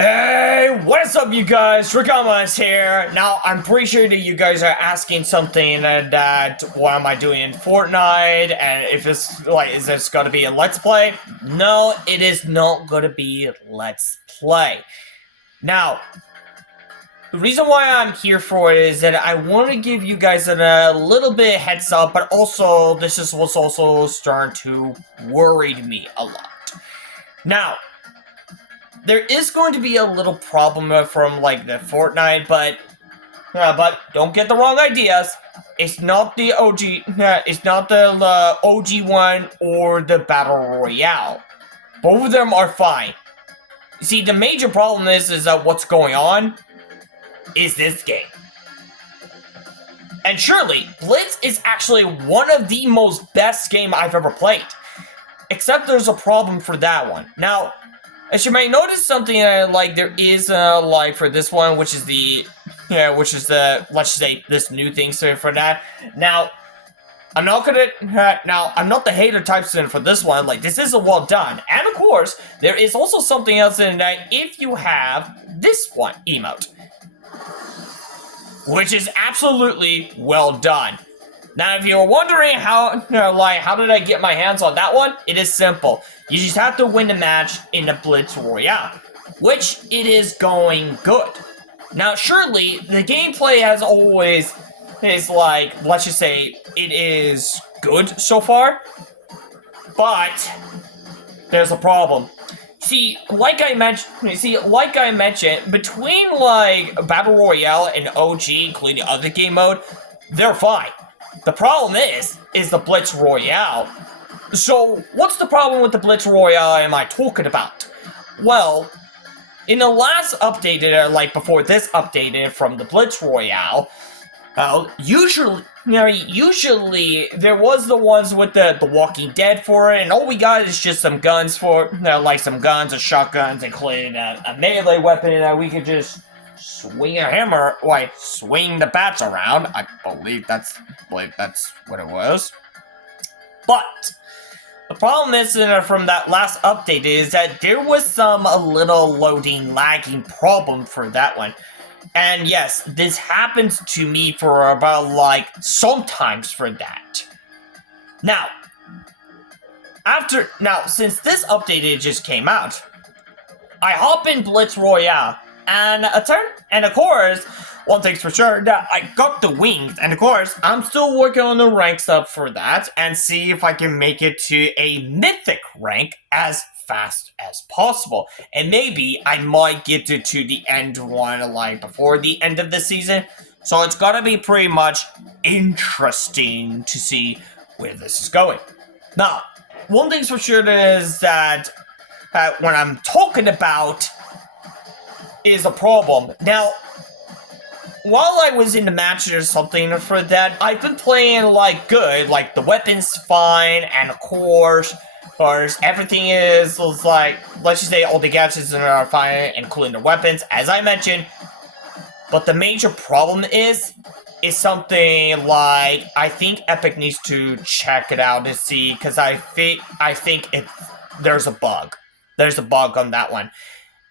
Hey, what is up, you guys? Rikama is here. Now, I'm pretty sure that you guys are asking something that what am I doing in Fortnite, and if it's like, is this gonna be a Let's Play? No, it is not gonna be Let's Play. Now, the reason why I'm here for it is that I want to give you guys a little bit heads up, but also, this is what's also starting to worry me a lot. Now, there is going to be a little problem from, like, the Fortnite, but don't get the wrong ideas. It's not the OG, it's not the OG one or the Battle Royale. Both of them are fine. See, the major problem is that what's going on is this game. And surely, Blitz is actually one of the most best game I've ever played. Except there's a problem for that one. Now, as you may notice something, like, there is, like, for this one, which is the, let's just say, this new thing, so for that. Now, I'm not the hater type for this one, like, this is well done. And, of course, there is also something else in that if you have this one emote. Which is absolutely well done. Now, if you're wondering how did I get my hands on that one, it is simple. You just have to win the match in the BLITZ Royale, which it is going good. Now, surely, the gameplay has always is like, let's just say, it is good so far, but there's a problem. See, like I mentioned, between, like, Battle Royale and OG, including other game mode, they're fine. The problem is the BLITZ Royale. So, what's the problem with the BLITZ Royale am I talking about? Well, in the last update, like before this update from the BLITZ Royale, usually there was the ones with the Walking Dead for it, and all we got is just some guns for, like some guns or shotguns, including a melee weapon that we could just swing a hammer, like swing the bats around. I believe that's what it was. But the problem is from that last update is that there was a little loading lagging problem for that one. And yes, this happens to me for about, like, sometimes for that. Now, since this update just came out, I hop in BLITZ Royale, and of course, one thing's for sure, that I got the wings, and of course, I'm still working on the ranks up for that, and see if I can make it to a mythic rank as fast as possible. And maybe I might get to the end one, like, before the end of the season. So it's gotta be pretty much interesting to see where this is going. Now, one thing's for sure is that when I'm talking about is a problem. Now, while I was in the match or something for that, I've been playing, like, good. Like, the weapon's fine, and of course, everything is like, let's just say all the gadgets are fine, including the weapons, as I mentioned. But the major problem is something like, I think Epic needs to check it out to see, because I think there's a bug. There's a bug on that one.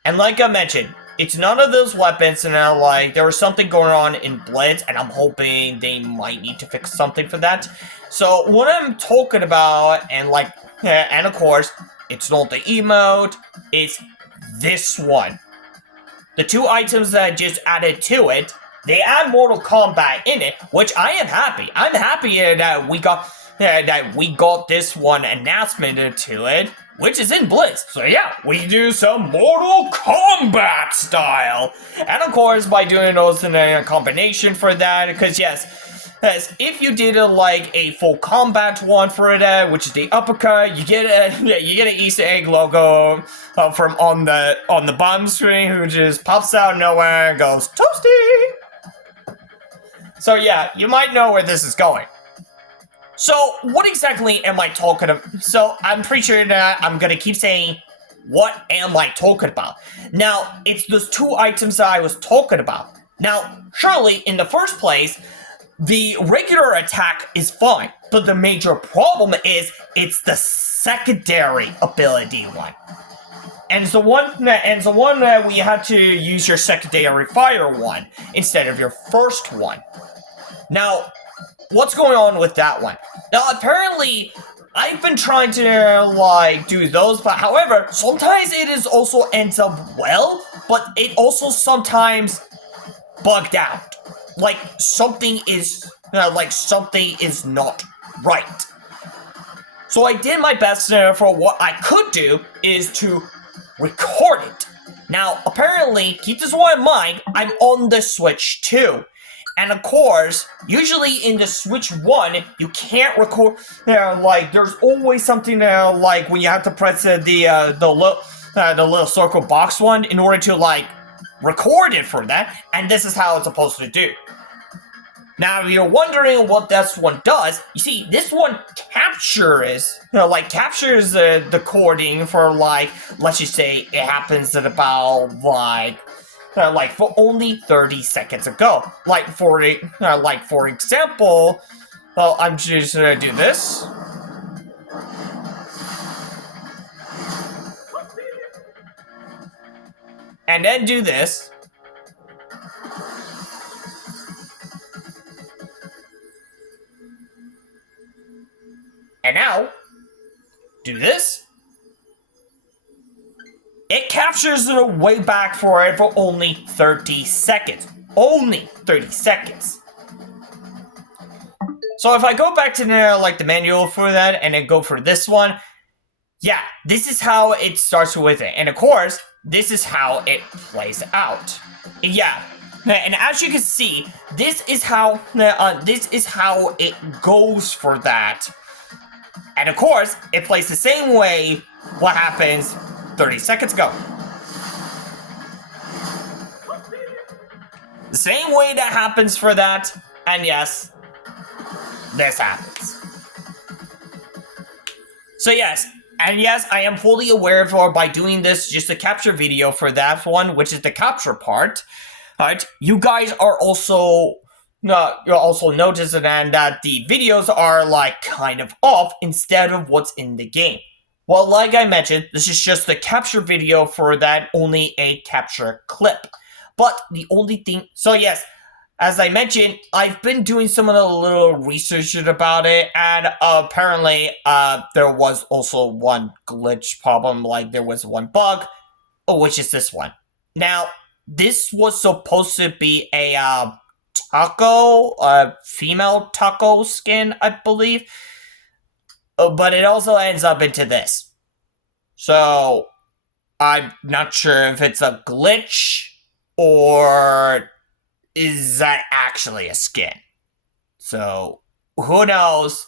And like I mentioned, it's none of those weapons, and like, there was something going on in Blitz, and I'm hoping they might need to fix something for that. So, what I'm talking about, and of course, it's not the emote, it's this one. The two items that I just added to it, they add Mortal Kombat in it, which I am happy. I'm happy that we got this one announcement to it, which is in Blitz. So yeah, we do some Mortal Kombat style. And of course, by doing those in a combination for that, because yes, if you did a full combat one for it, which is the uppercut, you get an Easter egg logo from on the bottom screen, who just pops out of nowhere and goes toasty. So yeah, you might know where this is going. So what exactly am I talking about? So I'm pretty sure that I'm gonna keep saying, what am I talking about? Now, it's those two items that I was talking about. Now, surely, in the first place, the regular attack is fine, but the major problem is it's the secondary ability one. And the one where we had to use your secondary fire one instead of your first one. Now, what's going on with that one? Now, apparently, I've been trying to, like, do those, but however, sometimes it is also ends up well, but it also sometimes bugged out. Like, something is not right. So I did my best for what I could do is to record it. Now, apparently, keep this one in mind, I'm on the Switch 2. And of course, usually in the Switch 1, you can't record, like, there's always something, like, when you have to press the little circle box one in order to, like, record it for that, and this is how it's supposed to do. Now, if you're wondering what this one does, you see, this one captures the recording for, like, let's just say it happens at about, like for only 30 seconds ago. Like, for example, well, I'm just gonna do this. And then do this. And now, do this. It captures it way back for it for only 30 seconds. Only 30 seconds. So if I go back to the manual for that and then go for this one, yeah, this is how it starts with it. And of course, this is how it plays out. Yeah. And as you can see, this is how it goes for that. And of course, it plays the same way what happens 30 seconds ago. The same way that happens for that, and yes, this happens. So yes, and yes, I am fully aware of by doing this just a capture video for that one, which is the capture part. Right? You guys are also you'll also notice that the videos are like kind of off instead of what's in the game. Well, like I mentioned, this is just the capture video for that, only a capture clip. But the only thing, so yes, as I mentioned, I've been doing some of the little research about it, and apparently there was also one glitch problem, like there was one bug, which is this one. Now, this was supposed to be a female taco skin, I believe. But it also ends up into this. So, I'm not sure if it's a glitch or is that actually a skin. So, who knows?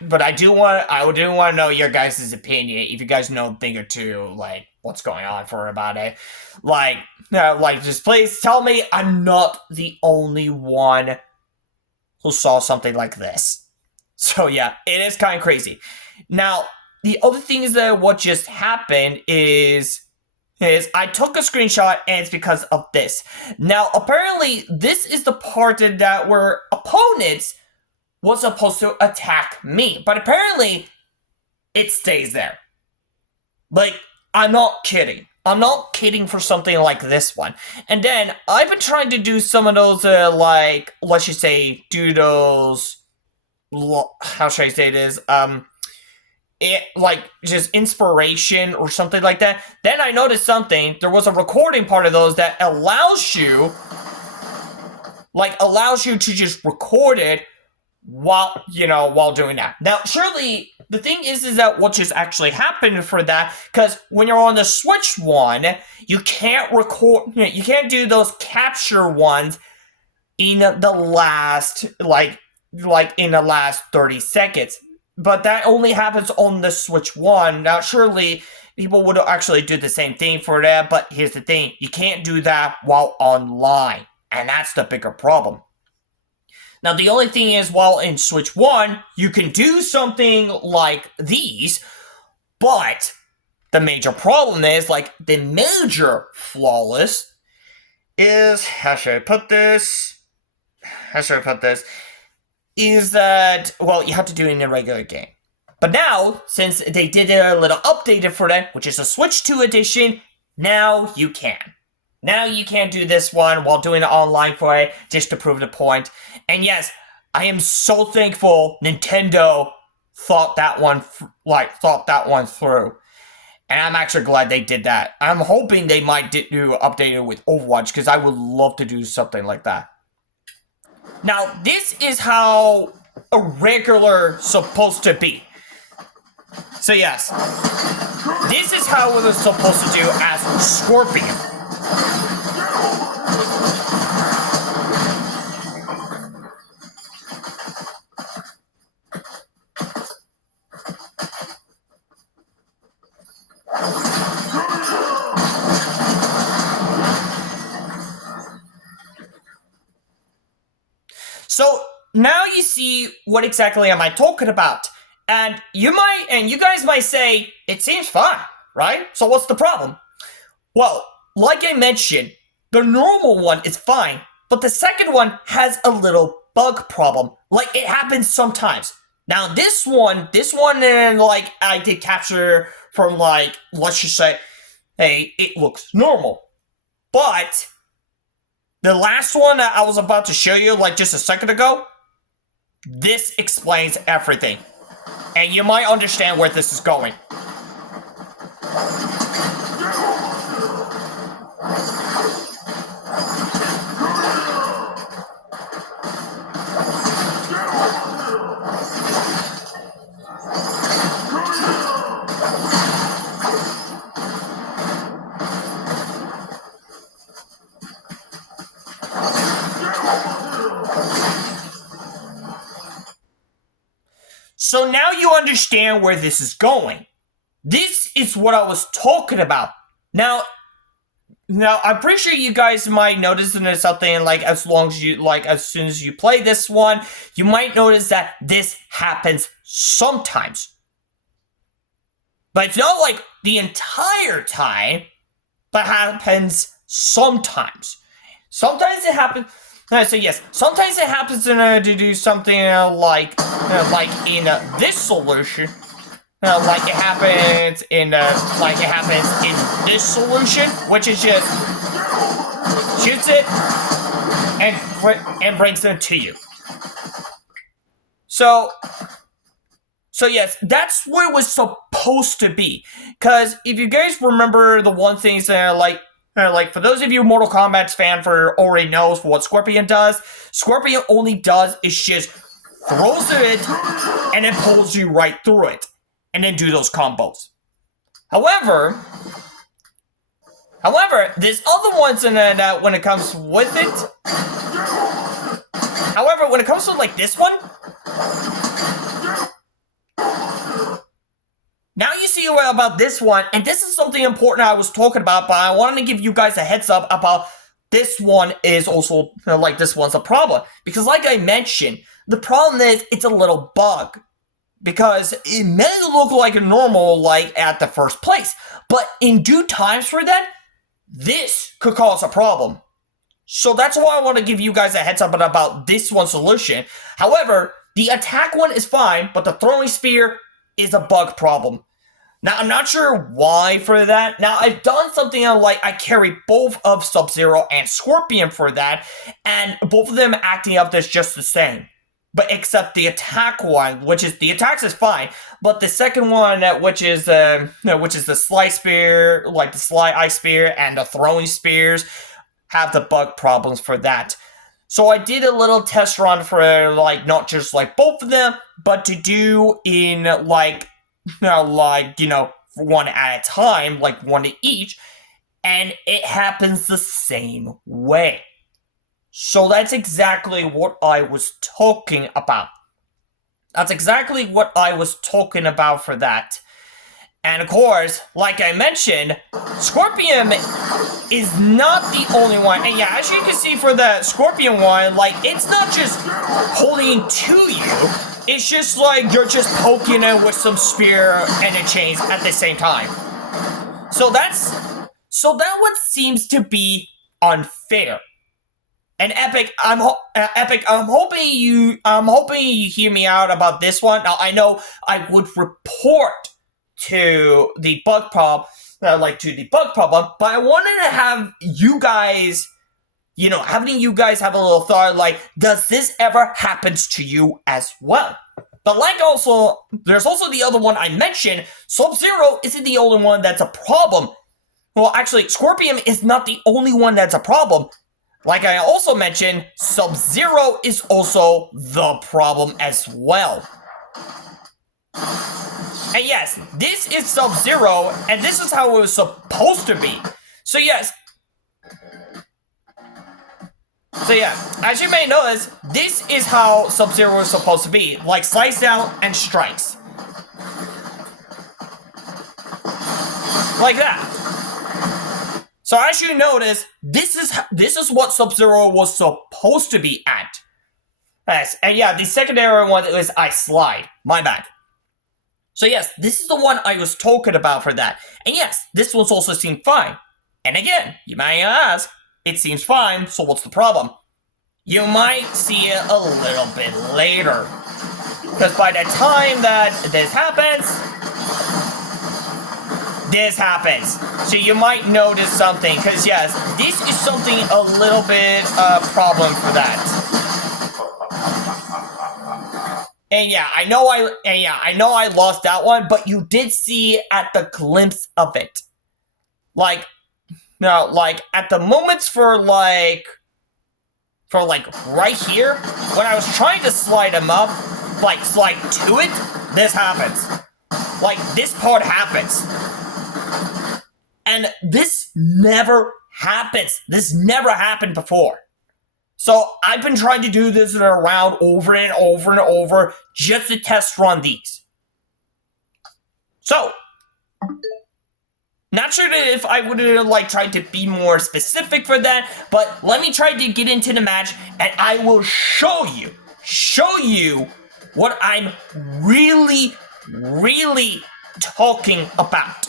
But I do want to know your guys' opinion. If you guys know a thing or two, like what's going on about it, like just please tell me I'm not the only one who saw something like this. So yeah, it is kind of crazy. Now, the other thing is that what just happened is I took a screenshot, and it's because of this. Now, apparently, this is the part that where opponents was supposed to attack me, but apparently, it stays there. Like, I'm not kidding. I'm not kidding for something like this one. And then, I've been trying to do some of those, like, let's just say, do those, how should I say this, like, just inspiration or something like that. Then I noticed something. There was a recording part of those that allows you to just record it while doing that. Now, surely, the thing is that what just actually happened for that, because when you're on the Switch one, you can't record, you can't do those capture ones in the last, like in the last 30 seconds. But that only happens on the Switch 1. Now, surely, people would actually do the same thing for that, but here's the thing. You can't do that while online, and that's the bigger problem. Now, the only thing is, while in Switch 1, you can do something like these, but the major problem is, like, the major flawless is, how should I put this? Is that, well, you have to do it in a regular game. But now, since they did a little update for that, which is a Switch 2 edition, now you can. Now you can do this one while doing it online for it, just to prove the point. And yes, I am so thankful Nintendo thought that one through. And I'm actually glad they did that. I'm hoping they might do update it with Overwatch, because I would love to do something like that. Now, this is how a regular supposed to be. So yes, this is how it was supposed to do as Scorpion. So now you see what exactly am I talking about. And you guys might say, it seems fine, right? So what's the problem? Well, like I mentioned, the normal one is fine, but the second one has a little bug problem. Like, it happens sometimes. Now this one, and like, I did capture from, like, let's just say, hey, it looks normal. But the last one that I was about to show you, like just a second ago, this explains everything. And you might understand where this is going. So now you understand where this is going. This is what I was talking about. Now I'm pretty sure you guys might notice that there's something like as soon as you play this one, you might notice that this happens sometimes. But it's not like the entire time, but happens sometimes. Sometimes it happens. So yes, sometimes it happens to do something like in this solution, like it happens in this solution, which is just shoots it and brings them to you. So yes, that's what it was supposed to be. Because if you guys remember the one things that like for those of you Mortal Kombat fan for already knows what Scorpion does. Scorpion only does is just throws it and then pulls you right through it, and then do those combos. However, there's other ones in that when it comes with it. However, when it comes to like this one, now you see about this one, and this is something important I was talking about, but I wanted to give you guys a heads up about this one is also, like this one's a problem. Because like I mentioned, the problem is it's a little bug. Because it may look like a normal, like at the first place, but in due times for that, this could cause a problem. So that's why I want to give you guys a heads up about this one solution. However, the attack one is fine, but the throwing spear is a bug problem. Now, I'm not sure why for that. Now, I've done something like I carry both of Sub-Zero and Scorpion for that, and both of them acting up that's just the same. But except the attack one, which is the attacks is fine, but the second one, which is the Sly Spear, like the Sly Ice Spear and the throwing spears, have the bug problems for that. So I did a little test run for like not just like both of them, but to do in like one at a time, like one to each, and it happens the same way. So that's exactly what I was talking about. That's exactly what I was talking about for that. And of course, like I mentioned, Scorpion is not the only one. And yeah, as you can see for the Scorpion one, like, it's not just holding to you. It's just like you're just poking it with some spear and a chains at the same time. So that one seems to be unfair. And Epic, Epic, I'm hoping you hear me out about this one. Now, I know I would report to the bug problem, but I wanted to have you guys, having you guys have a little thought, like, does this ever happen to you as well? But there's also the other one I mentioned. Sub-Zero isn't the only one that's a problem. Well, actually, Scorpion is not the only one that's a problem. Like I also mentioned, Sub-Zero is also the problem as well. And yes, this is Sub-Zero, and this is how it was supposed to be. So yeah, as you may notice, this is how Sub-Zero is supposed to be. Like, slice down and strikes. Like that. So as you notice, this is what Sub-Zero was supposed to be at. Yes, and yeah, the secondary one is I slide. My bad. So yes, this is the one I was talking about for that. And yes, this one's also seemed fine. And again, you might ask, it seems fine, so what's the problem? You might see it a little bit later. Because by the time that this happens, so you might notice something, because yes, this is something a little bit problem for that. And yeah, I know I lost that one, but you did see at the glimpse of it. Like at the moments for right here, when I was trying to slide him up, slide to it, this happens. Like, this part happens. And this never happens. This never happened before. So I've been trying to do this around over and over and over just to test run these. So, not sure if I would have tried to be more specific for that, but let me try to get into the match and I will show you what I'm really talking about.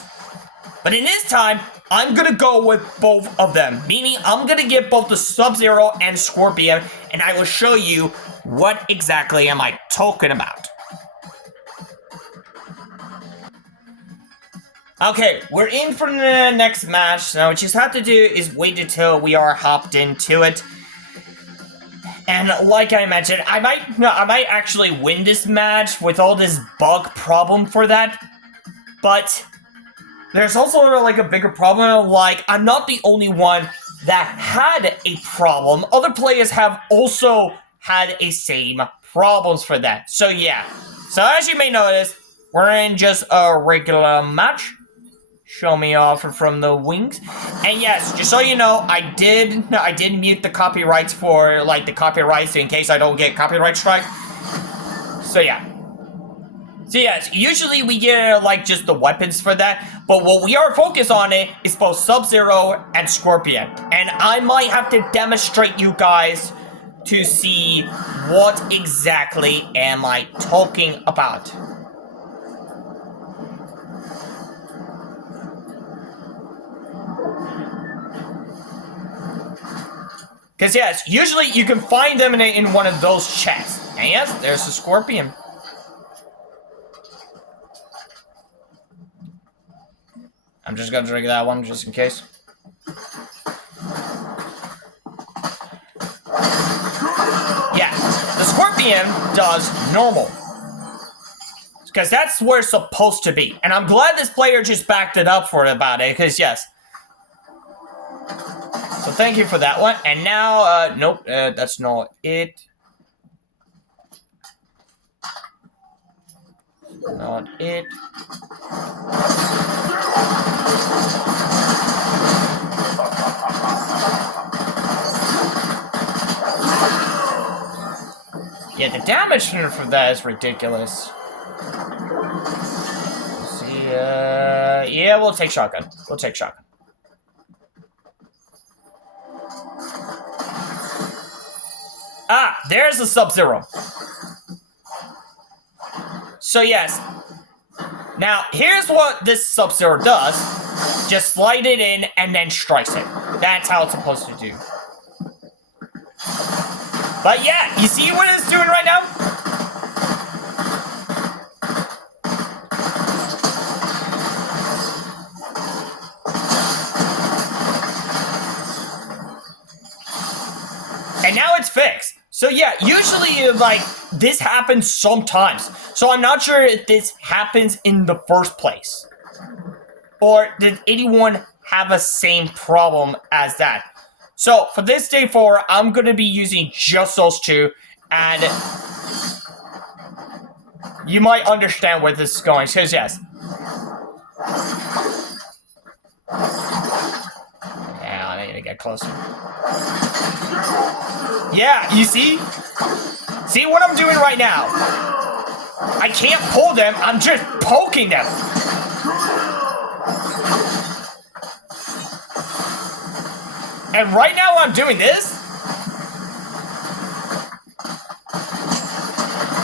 But in this time, I'm gonna go with both of them, meaning I'm gonna get both the Sub-Zero and Scorpion, and I will show you what exactly am I talking about. Okay, we're in for the next match. Now, what you just have to do is wait until we are hopped into it. And like I mentioned, I might actually win this match with all this bug problem for that, but there's also a bigger problem. I'm not the only one that had a problem. Other players have also had a same problems for that. So yeah. So as you may notice, we're in just a regular match. Show me off from the wings. And yes, just so you know, I did mute the copyrights for the copyrights in case I don't get copyright strike. So yeah. So yes, usually we get just the weapons for that, but what we are focused on is both Sub-Zero and Scorpion. And I might have to demonstrate you guys to see what exactly am I talking about. Because yes, usually you can find them in one of those chests. And yes, there's the Scorpion. I'm just gonna drink that one just in case. Yeah, the Scorpion does normal. Because that's where it's supposed to be. And I'm glad this player just backed it up for about it, because yes. So thank you for that one. And now, nope, that's not it. Not it. Yeah, the damage for that is ridiculous. Let's see, yeah, we'll take shotgun. We'll take shotgun. Ah, there's the Sub-Zero. So yes. Now, here's what this Sub-Zero does. Just slide it in and then strikes it. That's how it's supposed to do. But yeah, you see what it's doing right now? And now it's fixed. So yeah, usually like this happens sometimes. So I'm not sure if this happens in the first place. Or did anyone have a same problem as that? So for this day 4, I'm going to be using just those two. And you might understand where this is going. Because yes. Yeah, I need to get closer. Yeah, you see? See what I'm doing right now? I can't pull them, I'm just poking them. And right now I'm doing this?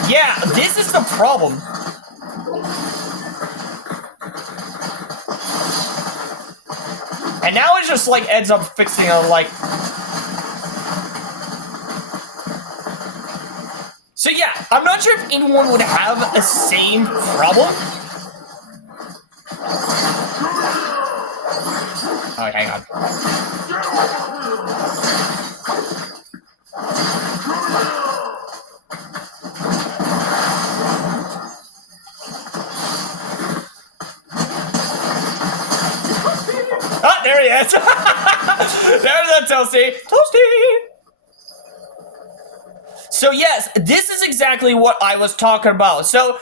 Yeah, this is the problem. And now it just like ends up fixing it like... So yeah, I'm not sure if anyone would have the same problem. Oh, hang on. Ah, there he is. There's that Toasty. Toasty. So yes, this is exactly what I was talking about. So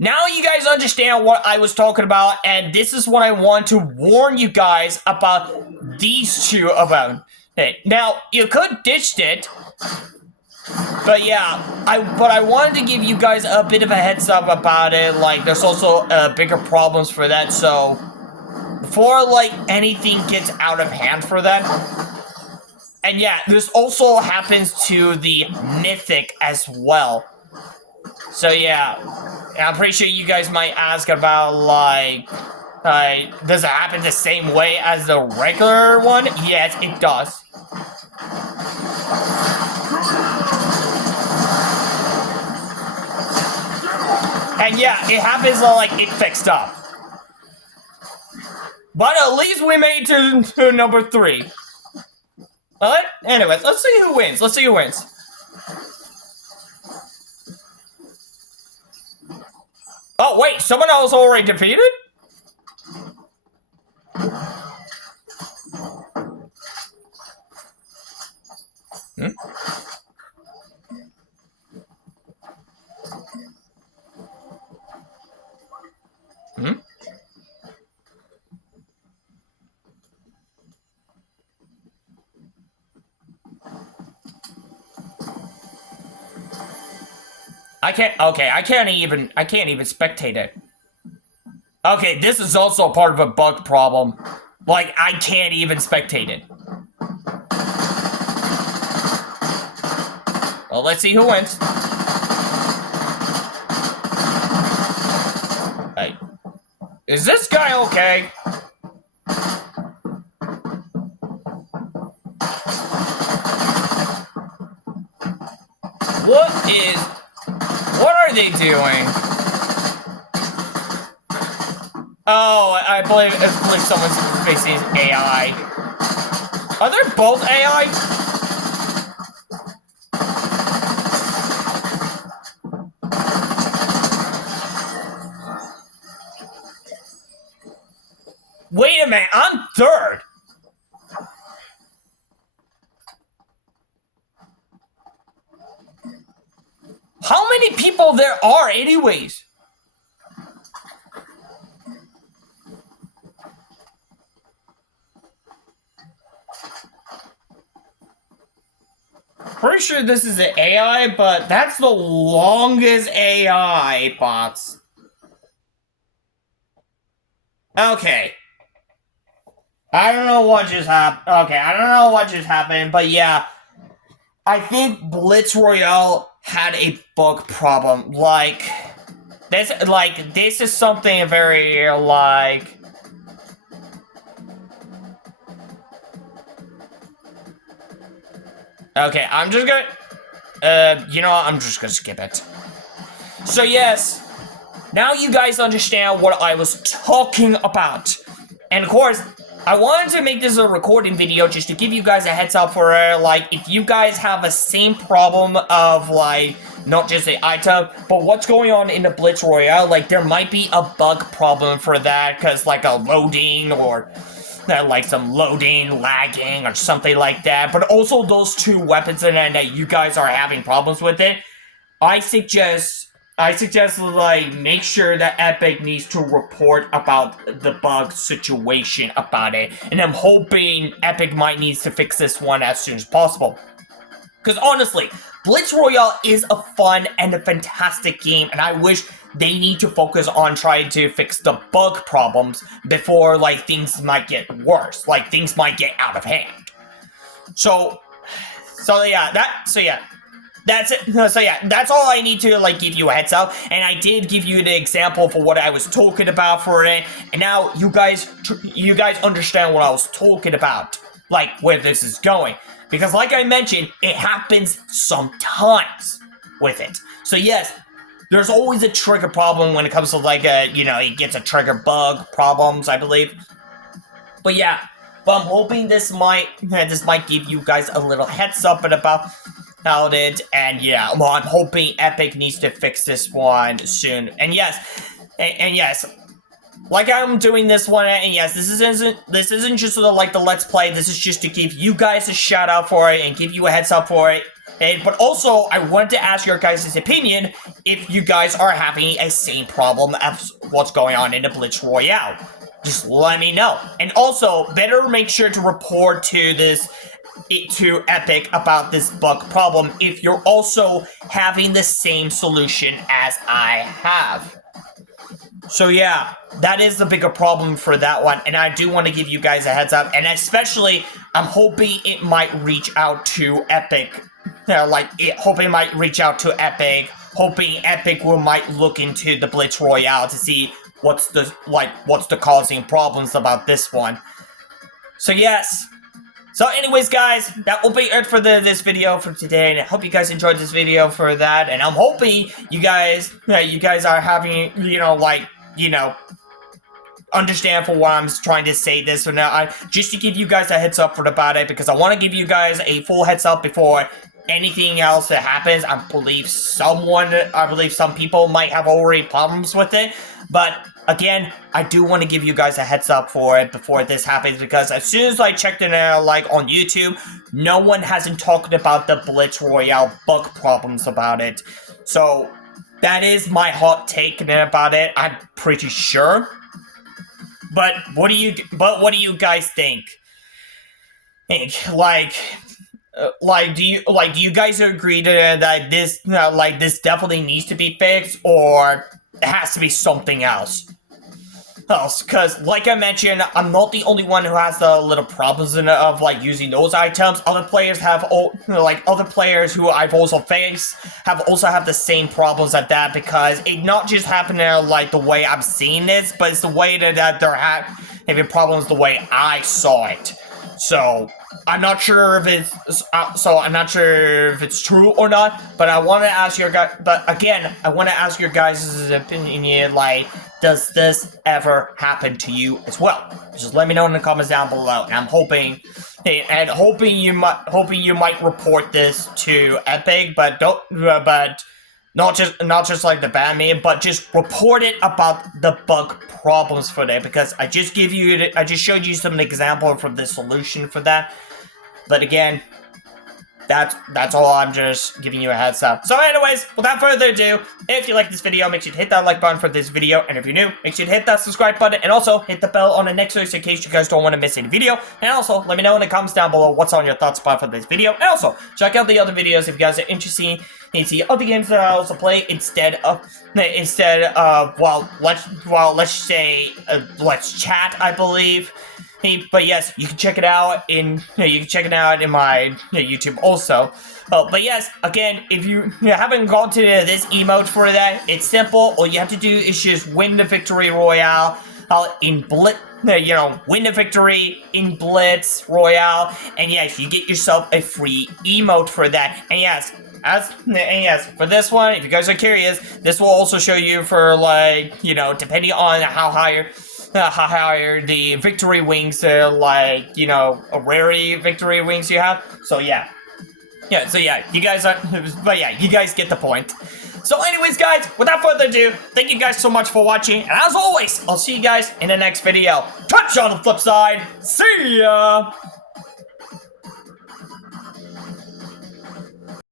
now you guys understand what I was talking about, and this is what I want to warn you guys about these two about. Okay, now you could ditch it, but yeah, I wanted to give you guys a bit of a heads up about it. Like, there's also bigger problems for that. So before like anything gets out of hand for that. And yeah, this also happens to the Mythic as well. So yeah, I'm pretty sure you guys might ask about like, does it happen the same way as the regular one? Yes, it does. And yeah, it happens like it fixed up. But at least we made it to number 3. Alright, anyways, let's see who wins. Let's see who wins. Oh, wait, someone else already defeated? Hmm? Hmm? I can't even spectate it. Okay, this is also part of a bug problem. Like, I can't even spectate it. Well, let's see who wins. Hey, is this guy okay? What are they doing? Oh, I believe someone's facing AI. Are they both AI? Wait a minute, I'm 3rd. How many people there are anyways? Pretty sure this is an AI, but that's the longest AI, bots. Okay. I don't know what just happened. Okay, I don't know what just happened, but yeah. I think BLITZ ROYALE had a bug problem. Like, this is something very, like... Okay, I'm just gonna... You know what? I'm just gonna skip it. So yes, now you guys understand what I was talking about. And of course, I wanted to make this a recording video just to give you guys a heads up for, like, if you guys have the same problem of, like, not just the item, but what's going on in the Blitz Royale, like, there might be a bug problem for that, because, like, a loading, or, like, some loading, lagging, or something like that, but also those two weapons that you guys are having problems with it, I suggest, like, make sure that Epic needs to report about the bug situation about it. And I'm hoping Epic might need to fix this one as soon as possible. Because honestly, Blitz Royale is a fun and a fantastic game, and I wish they need to focus on trying to fix the bug problems before, like, things might get worse. Like, things might get out of hand. So yeah. That's it. So yeah, that's all I need to, like, give you a heads up. And I did give you the example for what I was talking about for it. And now you guys understand what I was talking about, like, where this is going. Because like I mentioned, it happens sometimes with it. So yes, there's always a trigger problem when it comes to, like, it gets a trigger bug problems, I believe. But yeah, I'm hoping this might give you guys a little heads up about it, and yeah, well, I'm hoping Epic needs to fix this one soon. And yes, like I'm doing this one, and yes, this isn't just sort of like the Let's Play. This is just to give you guys a shout out for it and give you a heads up for it. But also, I wanted to ask your guys' opinion if you guys are having a same problem as what's going on in the Blitz Royale. Just let me know. And also, better make sure to report to Epic about this bug problem if you're also having the same solution as I have. So yeah, that is the bigger problem for that one, and I do want to give you guys a heads up, and especially, I'm hoping it might reach out to Epic, hoping Epic might look into the Blitz Royale to see what's the causing problems about this one. So yes. So anyways, guys, that will be it for this video for today, and I hope you guys enjoyed this video for that, and I'm hoping you guys are having, understand for what I'm trying to say this. So now, just to give you guys a heads up about it, because I want to give you guys a full heads up before anything else that happens. I believe some people might have already problems with it, but again, I do want to give you guys a heads up for it before this happens, because as soon as I checked it out, like, on YouTube, no one hasn't talked about the Blitz Royale bug problems about it. So that is my hot take about it. I'm pretty sure. But what do you guys think? Do you guys agree that this this definitely needs to be fixed, or it has to be something else? Because, like I mentioned, I'm not the only one who has the little problems of, like, using those items. Other players other players who I've also faced have the same problems at that, because it not just happened like the way I'm seeing this, but it's the way that they're having problems the way I saw it. So I'm not sure if it's true or not, but I want to ask your guys. But again, I want to ask your guys' opinion. Like, does this ever happen to you as well? Just let me know in the comments down below. And I'm hoping you might report this to Epic, but not just like the ban me, but just report it about the bug problems for that, because I just showed you some example from the solution for that. But again, that's all. I'm just giving you a heads up. So anyways, without further ado, if you like this video, make sure to hit that like button for this video, and if you're new, make sure to hit that subscribe button, and also hit the bell on the next notification in case you guys don't want to miss any video. And also, let me know in the comments down below what's on your thoughts about for this video, and also check out the other videos if you guys are interested in see other games that I also play instead of let's chat, I believe. But yes, you can check it out in my YouTube also. But yes, again, if you haven't gone to this emote for that, it's simple. All you have to do is just win the victory royale in Blitz. Win the victory in Blitz Royale, and yes, you get yourself a free emote for that. And yes, and yes, for this one, if you guys are curious, this will also show you for, like, you know, depending on how higher the victory wings, like, you know, a rarity victory wings you have. So yeah. Yeah, so yeah, you guys are, but yeah, you guys get the point. So anyways, guys, without further ado, thank you guys so much for watching, and as always, I'll see you guys in the next video. Catch you on the flip side. See ya!